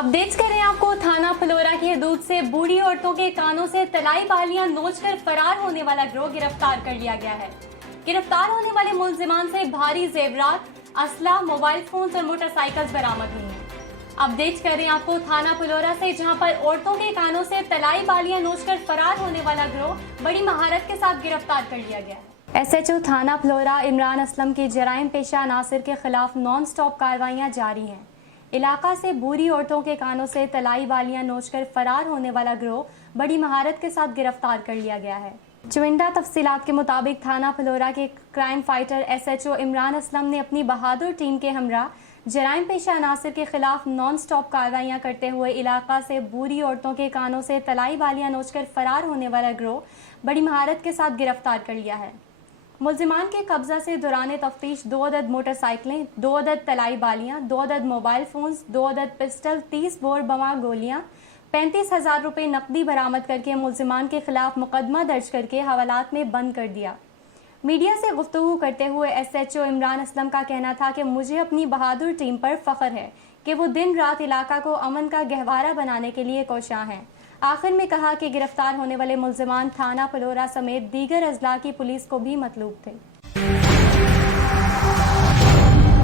Updates कर रहे हैं आपको थाना फलोरा की हदूद से बूढ़ी औरतों के कानों से तलाई बालियां नोचकर फरार होने वाला गिरोह गिरफ्तार कर लिया गया है। गिरफ्तार होने वाले मुलजिमान से भारी जेवरात, असला, मोबाइल फोन्स और मोटरसाइकिल्स बरामद हुई हैं। अपडेट्स कर रहे हैं आपको थाना फलोरा से, जहां पर औरतों के कानों से तलाई बालियां नोचकर फरार होने वाला गिरोह बड़ी महारत के साथ गिरफ्तार कर लिया गया है। SHO थाना फलोरा इमरान असलम की जराइम पेशा अनासिर के खिलाफ नॉन स्टॉप कार्रवाइयां जारी हैं। इलाका से बूढ़ी औरतों के कानों से तलाई बालियां नोचकर फरार होने वाला गिरोह बड़ी महारत के साथ गिरफ्तार कर लिया गया है। चुनिंदा तफसीलात के मुताबिक थाना फलोरा के crime fighter SHO Imran Aslam ने अपनी बहादुर टीम के हमरा जराइम पेशा अनासिर के खिलाफ नॉन स्टॉप कार्रवाइयां करते हुए इलाका से बूढ़ी औरतों के कानों से तलाई बालियां नोचकर फरार होने वाला गिरोह बड़ी महारत के साथ गिरफ्तार कर लिया है। मुलजिमान के कब्जा से दौरान तफ्तीश 2 अदद मोटरसाइकिलें, 2 अदद तलाई बालियां, 2 अदद मोबाइल फोन्स, 2 अदद पिस्टल, 30 बोर बमा गोलियां, 35,000 रुपये नकदी बरामद करके मुलजिमान के खिलाफ मुकदमा दर्ज करके हवालात में बंद कर दिया। मीडिया से गुफ्तगू करते हुए SHO इमरान असलम का कहना था कि मुझे अपनी बहादुर टीम पर फख्र है कि वो दिन रात इलाका को अमन का गहवारा बनाने के लिए कोशां हैं। आखिर में कहा कि गिरफ्तार होने वाले मुलजिमान थाना फलोरा समेत दीगर अजला की पुलिस को भी मतलूब थे।